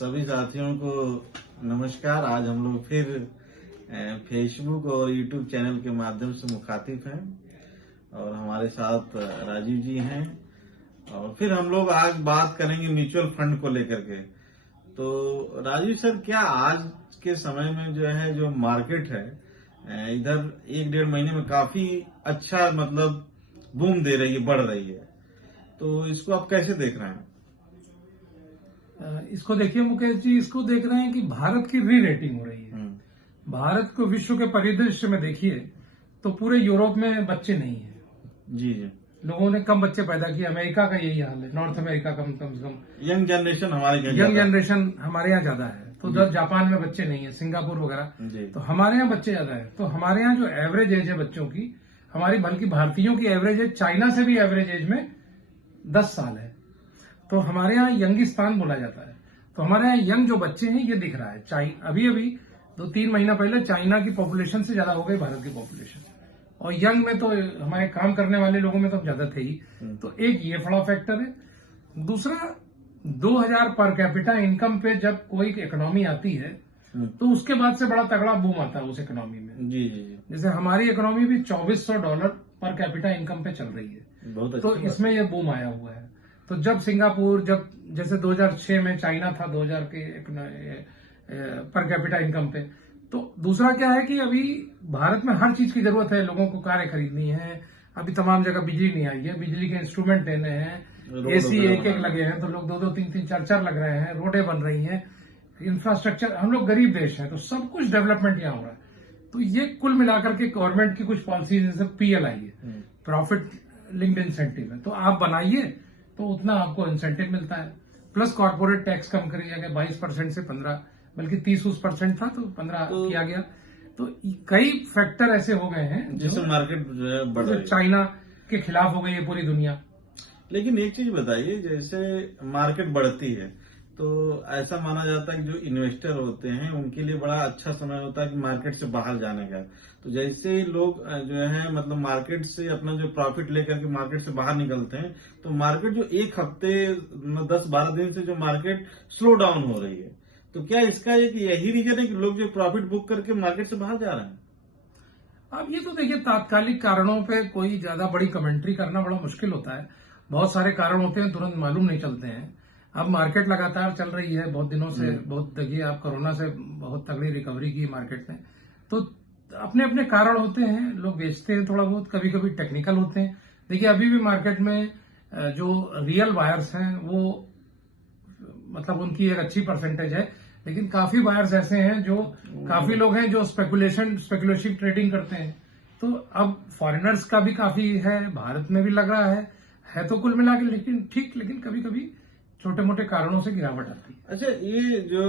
सभी साथियों को नमस्कार। आज हम लोग फिर फेसबुक और यूट्यूब चैनल के माध्यम से मुखातिब हैं और हमारे साथ राजीव जी हैं और फिर हम लोग आज बात करेंगे म्यूचुअल फंड को लेकर के। तो राजीव सर, क्या आज के समय में जो है जो मार्केट है इधर 1-1.5 महीने में काफी अच्छा मतलब बूम दे रही है, बढ़ रही है, तो इसको आप कैसे देख रहे हैं? इसको देखिए मुकेश जी, इसको देख रहे हैं कि भारत की री रेटिंग हो रही है। भारत को विश्व के परिदृश्य में देखिए तो पूरे यूरोप में बच्चे नहीं है। जी जी, लोगों ने कम बच्चे पैदा किए। अमेरिका का यही हाल है, नॉर्थ अमेरिका कम से कम यंग जनरेशन हमारे यहाँ ज्यादा है। तो जापान में बच्चे नहीं है, सिंगापुर वगैरह, तो हमारे यहाँ बच्चे ज्यादा है। तो हमारे यहाँ जो एवरेज एज है बच्चों की, हमारी बल्कि भारतीयों की एवरेज एज चाइना से भी एवरेज एज में 10 साल है। तो हमारे यहाँ यंगिस्तान बोला जाता है। तो हमारे यहाँ यंग जो बच्चे हैं ये दिख रहा है। अभी 2-3 महीना पहले चाइना की पॉपुलेशन से ज्यादा हो गई भारत की पॉपुलेशन, और यंग में तो हमारे काम करने वाले लोगों में तो ज्यादा थे ही। तो एक ये बड़ा फैक्टर है। दूसरा, 2000 पर कैपिटा इनकम पे जब कोई इकोनॉमी आती है तो उसके बाद से बड़ा तगड़ा बूम आता है उस इकोनॉमी में। जी जी जी। जैसे हमारी इकोनॉमी भी $2400 पर कैपिटा इनकम पे चल रही है, बहुत तो इसमें ये बूम आया हुआ है। तो जब सिंगापुर, जब जैसे 2006 में चाइना था 2000 के पर कैपिटा इनकम पे। तो दूसरा क्या है कि अभी भारत में हर चीज की जरूरत है। लोगों को कारें खरीदनी है, अभी तमाम जगह बिजली नहीं आई है, बिजली के इंस्ट्रूमेंट लेने हैं, एसी एक लगे हैं तो लोग 2-2, 3-3, 4-4 लग रहे हैं, रोडें बन रही हैं, इंफ्रास्ट्रक्चर। हम लोग गरीब देश हैं तो सब कुछ डेवलपमेंट यहाँ हो रहा है। तो ये कुल मिलाकर के गवर्नमेंट की कुछ पॉलिसीज, जैसे PLI है, प्रॉफिट लिंक्ड इंसेंटिव है, तो आप बनाइए तो उतना आपको इंसेंटिव मिलता है। प्लस कॉर्पोरेट टैक्स कम कर दिया गया 22% से 15, बल्कि 30% था तो 15 किया गया। तो कई फैक्टर ऐसे हो गए हैं जिससे मार्केट जो है बढ़ रही है। चाइना के खिलाफ हो गई है पूरी दुनिया। लेकिन एक चीज बताइए, जैसे मार्केट बढ़ती है तो ऐसा माना जाता है कि जो इन्वेस्टर होते हैं उनके लिए बड़ा अच्छा समय होता है कि मार्केट से बाहर जाने का। तो जैसे ही लोग जो है मतलब मार्केट से अपना जो प्रॉफिट लेकर के मार्केट से बाहर निकलते हैं तो मार्केट जो एक हफ्ते 10-12 दिन से जो मार्केट स्लो डाउन हो रही है, तो क्या इसका एक यही रीजन है कि लोग जो प्रॉफिट बुक करके मार्केट से बाहर जा रहे हैं? अब ये तो देखिए, तात्कालिक कारणों पे कोई ज्यादा बड़ी कमेंट्री करना बड़ा मुश्किल होता है। बहुत सारे कारण होते हैं, तुरंत मालूम नहीं चलते हैं। अब मार्केट लगातार चल रही है बहुत दिनों से। बहुत देखिए, आप कोरोना से बहुत तगड़ी रिकवरी की मार्केट ने, तो अपने अपने कारण होते हैं। लोग बेचते हैं थोड़ा बहुत, कभी कभी टेक्निकल होते हैं। देखिए, अभी भी मार्केट में जो रियल बायर्स हैं वो मतलब उनकी एक अच्छी परसेंटेज है, लेकिन काफी बायर्स ऐसे हैं जो काफी लोग हैं जो स्पेकुलेटिव ट्रेडिंग करते हैं। तो अब फॉरेनर्स का भी काफी है, भारत में भी लग रहा है तो कुल मिला के लेकिन ठीक, लेकिन कभी कभी छोटे मोटे कारणों से गिरावट आती है। अच्छा, ये जो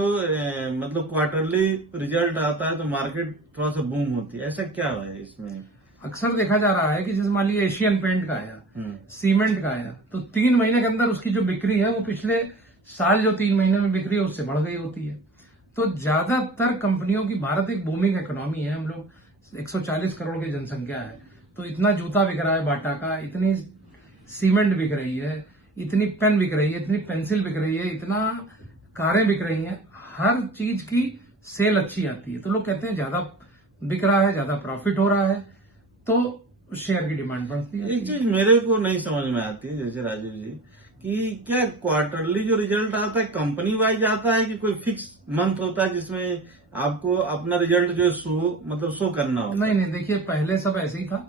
मतलब क्वार्टरली रिजल्ट आता है तो मार्केट थोड़ा सा बूम होती है, ऐसा क्या है इसमें? अक्सर देखा जा रहा है कि जैसे मान लीजिए एशियन पेंट का आया, सीमेंट का आया, तो 3 महीने के अंदर उसकी जो बिक्री है वो पिछले साल जो 3 महीने में बिक्री है उससे बढ़ गई होती है। तो ज्यादातर कंपनियों की, भारत एक बूमिंग इकोनॉमी है, हम लोग 140 करोड़ की जनसंख्या है, तो इतना जूता बिक रहा है बाटा का, इतनी सीमेंट बिक रही है, इतनी पेन बिक रही है, इतनी पेंसिल बिक रही है, इतना कारें बिक रही हैं, हर चीज की सेल अच्छी आती है। तो लोग कहते हैं ज्यादा बिक रहा है, ज्यादा प्रॉफिट हो रहा है, तो शेयर की डिमांड बढ़ती है। एक चीज मेरे को नहीं समझ में आती है, जैसे राजीव जी, कि क्या क्वार्टरली जो रिजल्ट आता है कंपनी वाइज आता है कि कोई फिक्स मंथ होता है जिसमें आपको अपना रिजल्ट जो शो करना होता है? नहीं, देखिए पहले सब ऐसे ही था।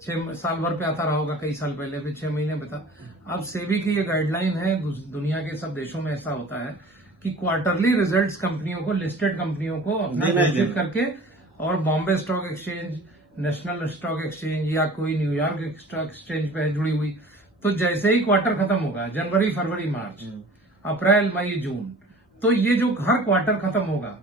6 साल भर पे आता रहा होगा, कई साल पहले भी 6 महीने पे था। अब सेबी की ये गाइडलाइन है, दुनिया के सब देशों में ऐसा होता है कि क्वार्टरली रिजल्ट्स कंपनियों को, लिस्टेड कंपनियों को अपना घोषित करके, और Bombay stock exchange, national stock exchange या कोई न्यूयॉर्क स्टॉक एक्सचेंज पे जुड़ी हुई, तो जैसे ही क्वार्टर खत्म होगा, जनवरी, फरवरी, मार्च, अप्रैल, मई, जून, तो ये जो हर क्वार्टर खत्म होगा,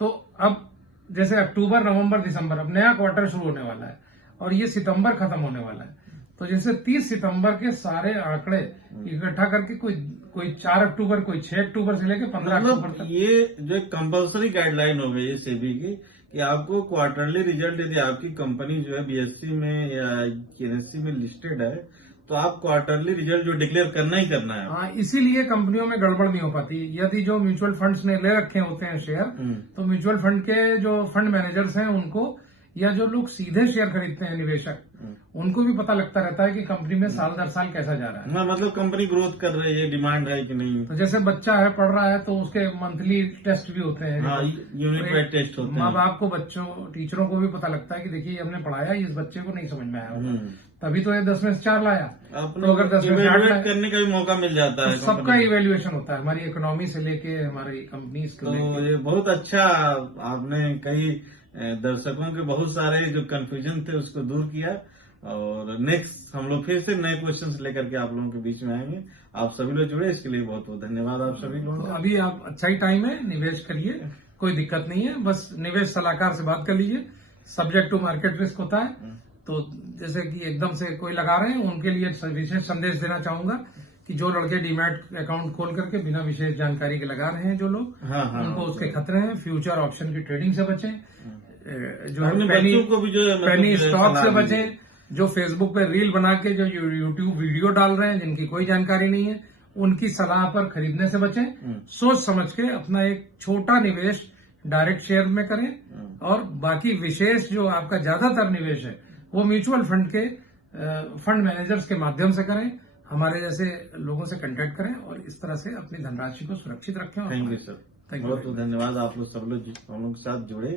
तो अब जैसे अक्टूबर, नवंबर, दिसंबर, अब नया क्वार्टर शुरू होने वाला है और ये सितंबर खत्म होने वाला है। तो जैसे 30 सितंबर के सारे आंकड़े इकट्ठा करके कोई 4 अक्टूबर, कोई 6 अक्टूबर से लेकर 15 अक्टूबर तक, ये जो कंपल्सरी गाइडलाइन हो गई है सेबी की कि आपको क्वार्टरली रिजल्ट, यदि आपकी कंपनी जो है BSE में या NSE में लिस्टेड है तो आप क्वार्टरली रिजल्ट जो डिक्लेयर करना ही करना है। हाँ, इसीलिए कंपनियों में गड़बड़ नहीं हो पाती। यदि जो म्यूचुअल फंड्स ने ले रखे होते हैं शेयर, तो म्यूचुअल फंड के जो फंड मैनेजर्स हैं उनको, या जो लोग सीधे शेयर खरीदते हैं निवेशक, उनको भी पता लगता रहता है कि कंपनी में साल दर साल कैसा जा रहा है। हाँ, मतलब कंपनी ग्रोथ कर रही है, डिमांड है कि नहीं। तो जैसे बच्चा है, पढ़ रहा है, तो उसके मंथली टेस्ट भी होते हैं। हाँ, यूनिट वाइज टेस्ट होते हैं। माँ बाप को, बच्चों, टीचरों को भी पता लगता है कि देखिए हमने पढ़ाया, इस बच्चे को नहीं समझ में आया, तभी तो ये 10 में से 4 लाया। तो अगर 10 में से 8 लाया, करने का भी मौका मिल जाता है। तो सबका इवेल्युएशन होता है, हमारी इकोनॉमी से लेके हमारी कंपनी। तो ये बहुत अच्छा, आपने कई दर्शकों के बहुत सारे जो कंफ्यूजन थे उसको दूर किया। और नेक्स्ट हम लोग फिर से नए क्वेश्चंस लेकर के आप लोगों के बीच में आएंगे। आप सभी लोग जुड़े, इसके लिए बहुत बहुत धन्यवाद आप सभी लोगों का। अभी आप अच्छा ही टाइम है, निवेश करिए, कोई दिक्कत नहीं है। बस निवेश सलाहकार से बात कर लीजिए, सब्जेक्ट टू मार्केट रिस्क होता है। तो जैसे कि एकदम से कोई लगा रहे हैं, उनके लिए विशेष संदेश देना चाहूंगा कि जो लड़के डीमैट अकाउंट खोल करके बिना विशेष जानकारी के लगा रहे हैं, जो लोग, उनको उसके खतरे हैं। फ्यूचर ऑप्शन की ट्रेडिंग से बचें, जो है पेनी स्टॉक से बचें, जो फेसबुक पे रील बना के जो यूट्यूब वीडियो डाल रहे हैं जिनकी कोई जानकारी नहीं है, उनकी सलाह पर खरीदने से बचें। सोच समझ के अपना एक छोटा निवेश डायरेक्ट शेयर में करें, और बाकी विशेष जो आपका ज्यादातर निवेश है वो म्यूचुअल फंड के फंड मैनेजर्स के माध्यम से करें। हमारे जैसे लोगों से कांटेक्ट करें और इस तरह से अपनी धनराशि को सुरक्षित रखें। थैंक यू सर, बहुत बहुत धन्यवाद। आप लोग सब लोग हम लोग के साथ जुड़े।